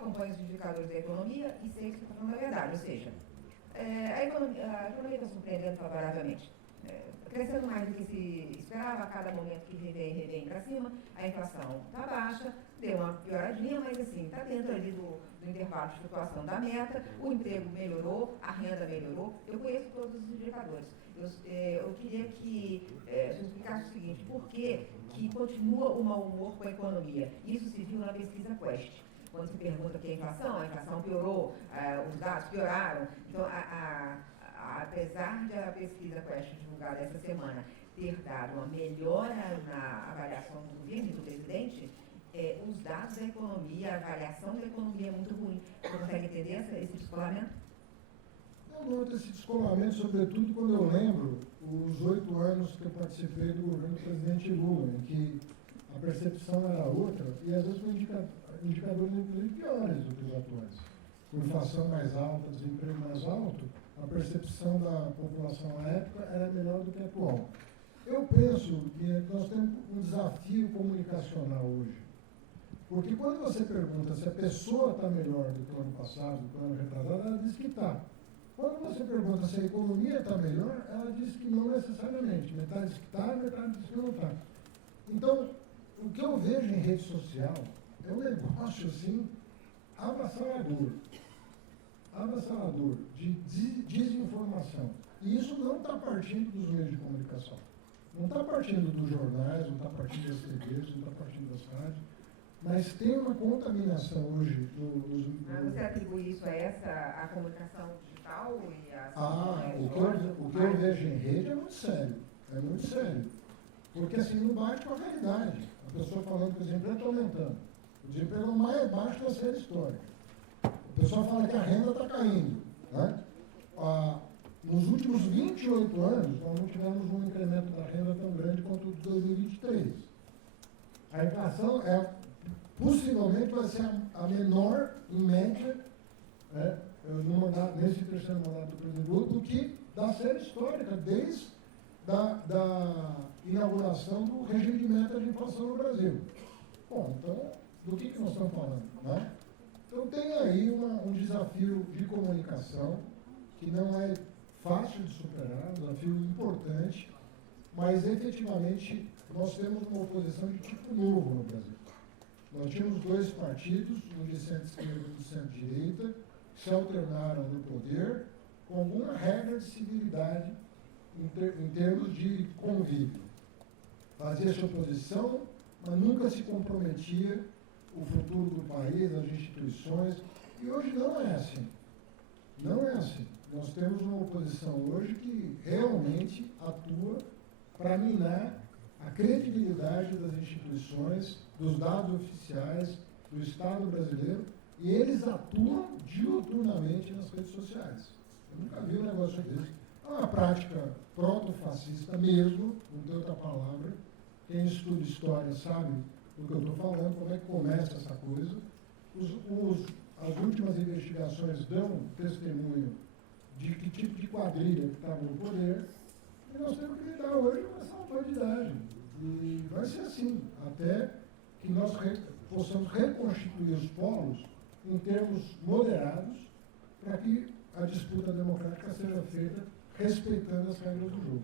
acompanha os indicadores da economia e sei que você está falando a verdade, ou seja, a economia está surpreendendo favoravelmente. Crescendo mais do que se esperava, a cada momento que revém para cima, a inflação está baixa, deu uma pioradinha, mas assim, está dentro ali do intervalo de flutuação da meta, o emprego melhorou, a renda melhorou, eu conheço todos os indicadores. Eu queria que você explicasse o seguinte, por que continua o mau humor com a economia? Isso se viu na pesquisa Quest. Quando se pergunta o que é a inflação piorou, os dados pioraram. Então, apesar da pesquisa Quest divulgada essa semana ter dado uma melhora na avaliação do governo e do presidente, os dados da economia, a avaliação da economia é muito ruim. Você consegue entender esse descolamento? Eu noto esse descolamento, sobretudo quando eu lembro os 8 anos que eu participei do governo do presidente Lula, em que a percepção era outra e às vezes com indicadores inclusive piores do que os atuais. Com inflação mais alta, desemprego mais alto, a percepção da população à época era melhor do que a atual. Eu penso que nós temos um desafio comunicacional hoje. Porque quando você pergunta se a pessoa está melhor do que o ano passado, do que o ano retrasado, ela diz que está. Quando você pergunta se a economia está melhor, ela diz que não necessariamente. Metade diz que está, metade diz que não está. Então, o que eu vejo em rede social é um negócio, assim, avassalador de desinformação. E isso não está partindo dos meios de comunicação. Não está partindo dos jornais, não está partindo das TVs, não está partindo das rádios. Mas tem uma contaminação hoje Mas você atribui isso a comunicação digital e as... o que eu vejo em rede é muito sério. É muito sério. Porque assim não bate com a realidade. A pessoa falando que o desemprego está aumentando. O desemprego é o mais baixo da série histórica. O pessoal fala que a renda está caindo. Né? Nos últimos 28 anos, nós não tivemos um incremento da renda tão grande quanto o de 2023. A inflação possivelmente vai ser a menor, em média, nesse terceiro mandato do presidente Lula, do que da série histórica, desde da inauguração do regime de meta de inflação no Brasil. Bom, então, do que nós estamos falando? Né? Então, tem aí um desafio de comunicação que não é fácil de superar, um desafio importante, mas, efetivamente, nós temos uma oposição de tipo novo no Brasil. Nós tínhamos 2 partidos, um de centro-esquerda e um de centro-direita, que se alternaram no poder com alguma regra de civilidade em termos de convívio. Fazia-se oposição, mas nunca se comprometia o futuro do país, as instituições. E hoje não é assim. Não é assim. Nós temos uma oposição hoje que realmente atua para minar a credibilidade das instituições, dos dados oficiais, do Estado brasileiro, e eles atuam diuturnamente nas redes sociais. Eu nunca vi um negócio desse. É uma prática proto-fascista mesmo, não tem outra palavra. Quem estuda história sabe do que eu estou falando, como é que começa essa coisa. As últimas investigações dão testemunho de que tipo de quadrilha que estava no poder, e nós temos que lidar hoje com essa bandidagem. E vai ser assim, até que nós possamos reconstituir os polos em termos moderados, para que a disputa democrática seja feita respeitando as regras do jogo.